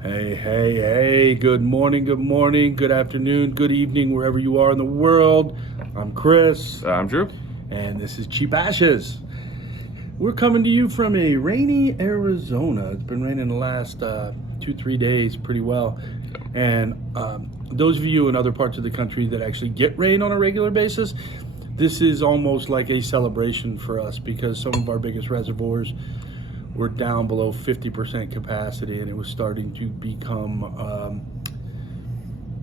Hey, good morning, good afternoon, good evening, wherever you are in the world. I'm Chris. I'm Drew. And this is Cheap Ashes. We're coming to you from a rainy Arizona. It's been raining the last 2-3 days pretty well. And those of you in other parts of the country that actually get rain on a regular basis, this is almost like a celebration for us because some of our biggest reservoirs were down below 50% capacity, and it was starting to become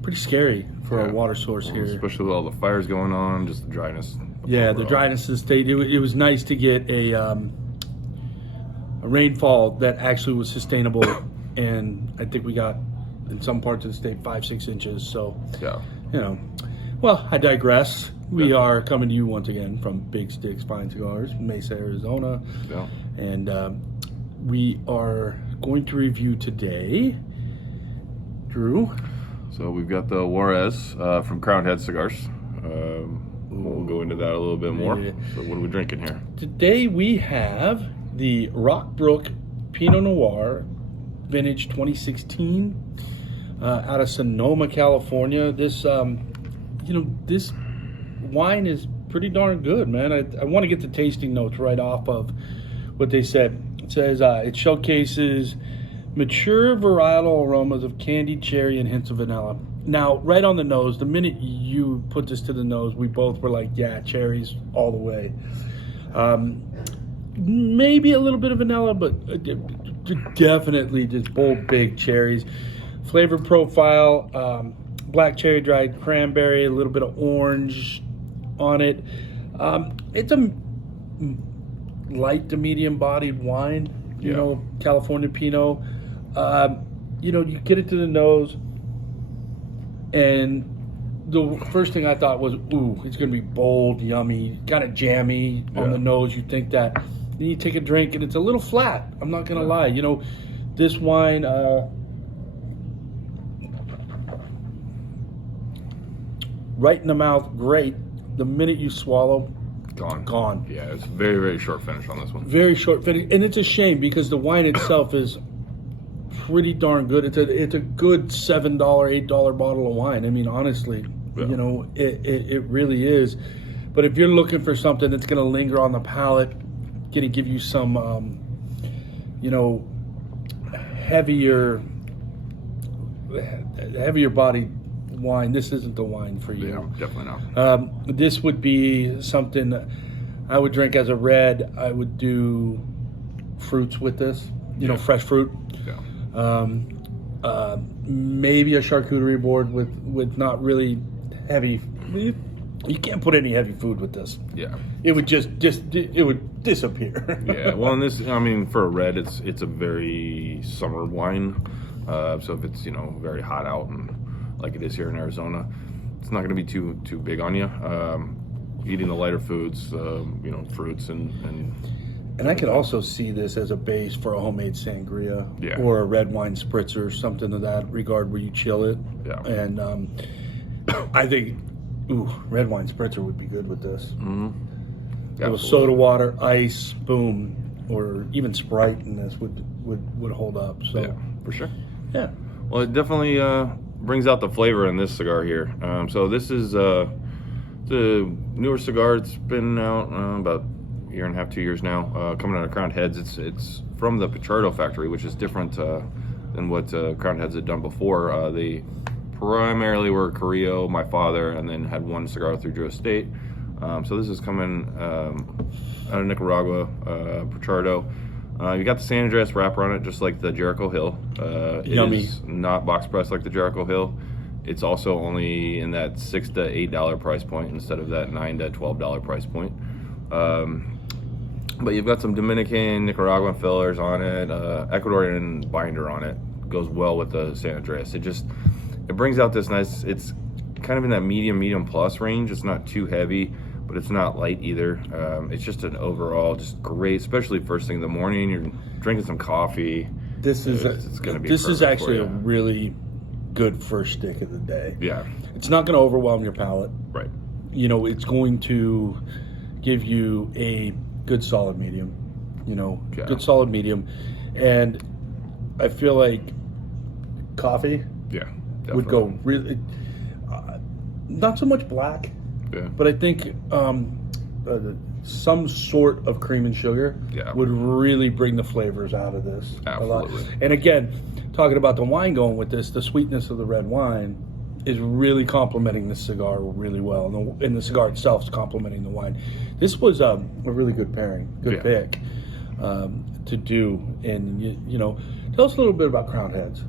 pretty scary for our water source here. Especially with all the fires going on, just the dryness. Yeah, the dryness of the state. It was nice to get a rainfall that actually was sustainable, and I think we got, in some parts of the state, 5-6 inches. So, well, I digress. We are coming to you once again from Big Sticks Fine Cigars, Mesa, Arizona. Yeah. And we are going to review today, Drew. So we've got the Juarez from Crowned Heads Cigars. We'll go into that a little bit more. Yeah. So what are we drinking here? Today we have the Rockbrook Pinot Noir, vintage 2016, out of Sonoma, California. This, this wine is pretty darn good, man. I want to get the tasting notes right off of what they said. It says it showcases mature varietal aromas of candied cherry and hints of vanilla. Now, right on the nose, the minute you put this to the nose, we both were like, yeah, cherries all the way. Maybe a little bit of vanilla, but definitely just bold, big cherries. Flavor profile, black cherry, dried cranberry, a little bit of orange on it. It's a light to medium bodied wine, California Pinot. You get it to the nose, and the first thing I thought was, ooh, it's going to be bold, yummy, kind of jammy on the nose. You think that. Then you take a drink, and it's a little flat. I'm not going to lie. This wine, right in the mouth, great. The minute you swallow, gone. Yeah, it's very, very short finish on this one. Very short finish, and it's a shame because the wine itself is pretty darn good. It's a good $7, $8 bottle of wine. I mean, honestly, it really is. But if you're looking for something that's going to linger on the palate, going to give you some, heavier bodied wine, this isn't the wine for you. Yeah, definitely not. This would be something I would drink as a red. I would do fruits with this, fresh fruit. Yeah. Maybe a charcuterie board with not really heavy. You can't put any heavy food with this. Yeah. It would it would disappear. Yeah. Well, and this, for a red, it's a very summer wine. So if it's very hot out and like it is here in Arizona, it's not going to be too big on you. Eating the lighter foods, fruits and I could also see this as a base for a homemade sangria or a red wine spritzer, something of that regard where you chill it. Yeah. And I think, red wine spritzer would be good with this. Mm-hmm. A little soda water, ice, boom, or even Sprite in this would hold up. So yeah, for sure. Yeah. Well, it definitely brings out the flavor in this cigar here. So this is the newer cigar. It's been out about a year and a half, 2 years now. Coming out of Crowned Heads. It's from the Pichardo factory, which is different than what Crowned Heads had done before. They primarily were Carrillo, my father, and then had one cigar through Joe Estate. So this is coming out of Nicaragua, Pichardo. You got the San Andreas wrapper on it, just like the Jericho Hill. Yummy. It is not box pressed like the Jericho Hill. It's also only in that $6 to $8 price point instead of that $9 to $12 price point. But you've got some Dominican, Nicaraguan fillers on it, Ecuadorian binder on it. Goes well with the San Andreas. It brings out this nice. It's kind of in that medium plus range. It's not too heavy, but it's not light either. It's just an overall just great, especially first thing in the morning. You're drinking some coffee. This is actually a really good first stick of the day. Yeah, it's not going to overwhelm your palate. Right. It's going to give you a good solid medium. Good solid medium, and I feel like coffee Yeah, would go really, not so much black, but I think some sort of cream and sugar would really bring the flavors out of this a lot. And again, talking about the wine going with this, the sweetness of the red wine is really complementing the cigar really well, and the cigar itself is complementing the wine. This was a really good pairing, good pick to do. And you know, tell us a little bit about Crowned Heads.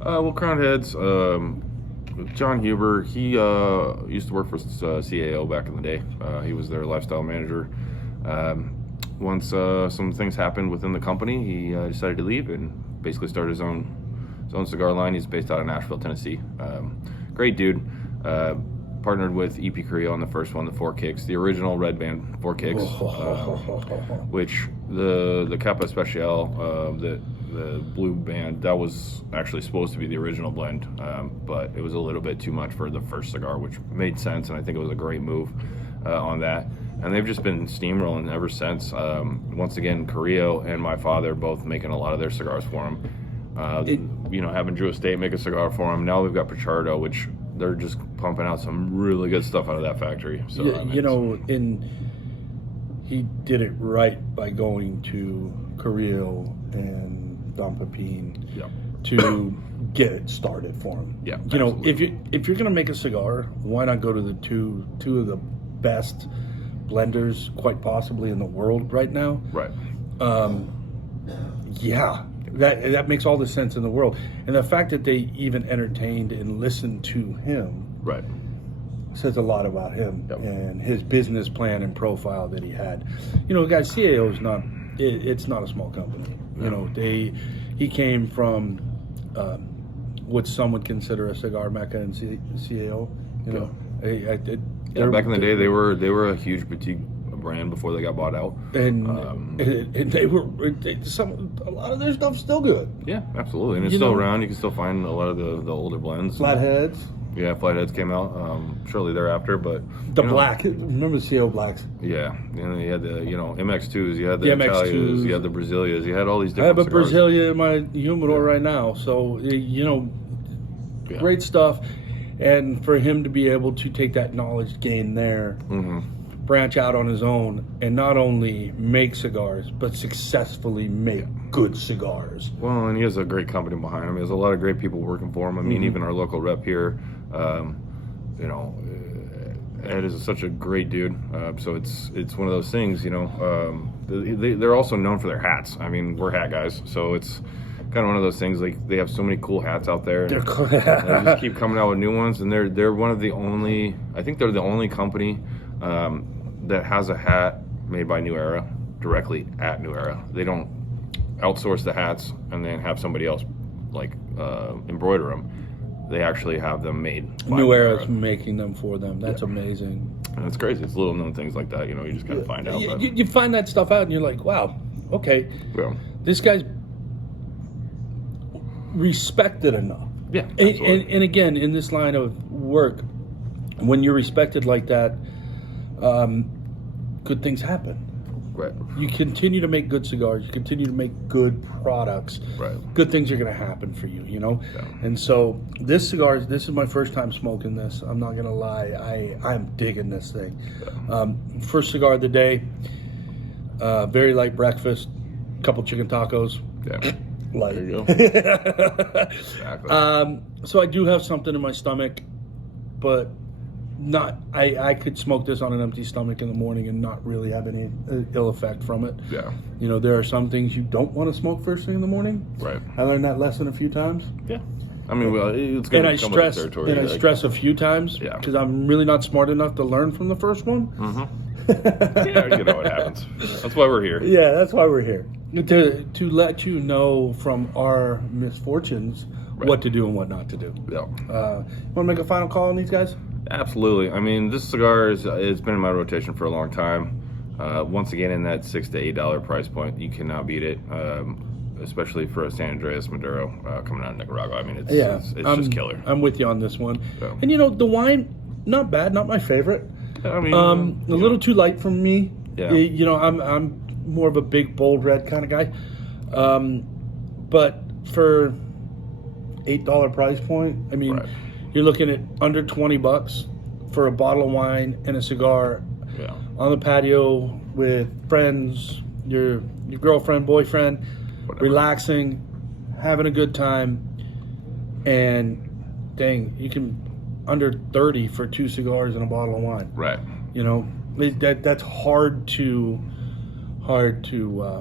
Well, Crowned Heads, John Huber, he used to work for CAO back in the day. He was their lifestyle manager. Once some things happened within the company, he decided to leave and basically started his own cigar line. He's based out of Nashville, Tennessee. Great dude. Partnered with EP Carrillo on the first one, the Four Kicks, the original Red Band Four Kicks, which the Capa Especial, the blue band, that was actually supposed to be the original blend, but it was a little bit too much for the first cigar, which made sense, and I think it was a great move on that. And they've just been steamrolling ever since. Once again, Carrillo and my father both making a lot of their cigars for him. You know, having Drew Estate make a cigar for him. Now we've got Pichardo, which they're just pumping out some really good stuff out of that factory. So you know, he did it right by going to Carrillo and Don Pepin to get it started for him. Yeah, you know, if you're gonna make a cigar, why not go to the two of the best blenders, quite possibly in the world right now? Right. Yeah. That makes all the sense in the world. And the fact that they even entertained and listened to him says a lot about him and his business plan and profile that he had. You know, guys, CAO is not, it's not a small company. You know, he came from what some would consider a cigar mecca in CAO. You know, back in the day, they were a huge boutique brand before they got bought out, and they were a lot of their stuff's still good. Yeah, absolutely, and it's still around. You can still find a lot of the older blends. Flatheads. Yeah, Flatheads came out shortly thereafter, but the black. Remember the CO blacks? Yeah, and then you had the MX2s, you had the Italias, you had the Brazilias, you had all these different. I have a cigars. Brasilia in my humidor right now, so you know, great stuff. And for him to be able to take that knowledge gain there, branch out on his own, and not only make cigars, but successfully make good cigars. Well, and he has a great company behind him. He has a lot of great people working for him. I mean, even our local rep here, you know, Ed is such a great dude. So it's one of those things, you know. They're also known for their hats. I mean, we're hat guys, so it's kind of one of those things. Like, they have so many cool hats out there. They're cool. They just keep coming out with new ones, and they're one of the only. I think they're the only company that has a hat made by New Era directly at New Era. They don't outsource the hats and then have somebody else like embroider them. They actually have them made. New Era's making them for them. That's amazing. And it's crazy. It's little known things like that. You know, you just kind of find out. You find that stuff out, and you're like, wow, okay, this guy's respected enough. Yeah, and again, in this line of work, when you're respected like that, good things happen. Right. You continue to make good cigars. You continue to make good products. Right. Good things are going to happen for you, you know? Yeah. And so this cigar, this is my first time smoking this. I'm not going to lie. I'm digging this thing. Yeah. First cigar of the day. Very light breakfast. Couple chicken tacos. Yeah. Light. There you go. Exactly. So I do have something in my stomach, but I could smoke this on an empty stomach in the morning and not really have any ill effect from it. Yeah. You know, there are some things you don't want to smoke first thing in the morning. Right. I learned that lesson a few times. Yeah. I mean, well, it's going to come with the territory. And I stress a few times because I'm really not smart enough to learn from the first one. Yeah, you know what happens. That's why we're here. Yeah, that's why we're here. To let you know from our misfortunes what to do and what not to do. Yeah. Want to make a final call on these guys? Absolutely. I mean, this cigar it's been in my rotation for a long time. Once again, in that $6 to $8 price point, you cannot beat it. Especially for a San Andreas Maduro coming out of Nicaragua. I mean, it's just killer. I'm with you on this one. Yeah. And you know, the wine, not bad, not my favorite. I mean, a little too light for me. Yeah. You know, I'm more of a big, bold red kind of guy. But for $8 price point. I mean, Right. you're looking at under $20 for a bottle of wine and a cigar Yeah. on the patio with friends, your girlfriend, boyfriend, Whatever. relaxing, having a good time, and dang, you can under 30 for 2 cigars and a bottle of wine. Right. You know, that's hard to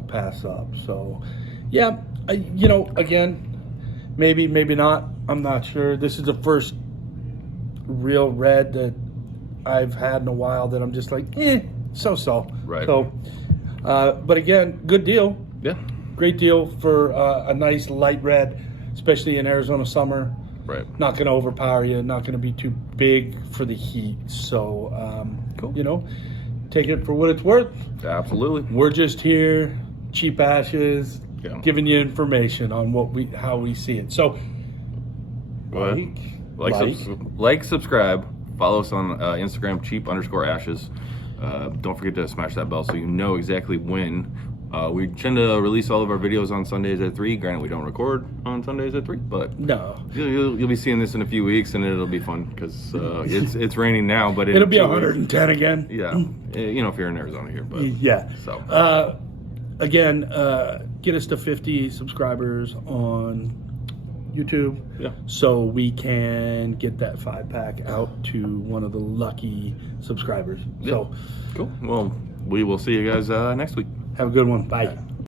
pass up. So, yeah, you know, again, maybe not. I'm not sure. This is the first real red that I've had in a while that I'm just like, so. Right. So, but again, good deal. Yeah. Great deal for a nice light red, especially in Arizona summer. Right. Not going to overpower you. Not going to be too big for the heat. So, Cool. you know, take it for what it's worth. Absolutely. We're just here, cheap ashes, Yeah. giving you information on how we see it. So, Go ahead. Like, subscribe, follow us on Instagram, cheap_ashes. Don't forget to smash that bell so you know exactly when. We tend to release all of our videos on Sundays at 3. Granted, we don't record on Sundays at 3, but no, you'll be seeing this in a few weeks, and it'll be fun because it's raining now. But it'll be 110 again. Yeah, you know, if you're in Arizona here, but Yeah. So Again, get us to 50 subscribers on YouTube. Yeah. So we can get that 5-pack out to one of the lucky subscribers. Yeah. So cool. Well, we will see you guys next week. have a good one. Bye.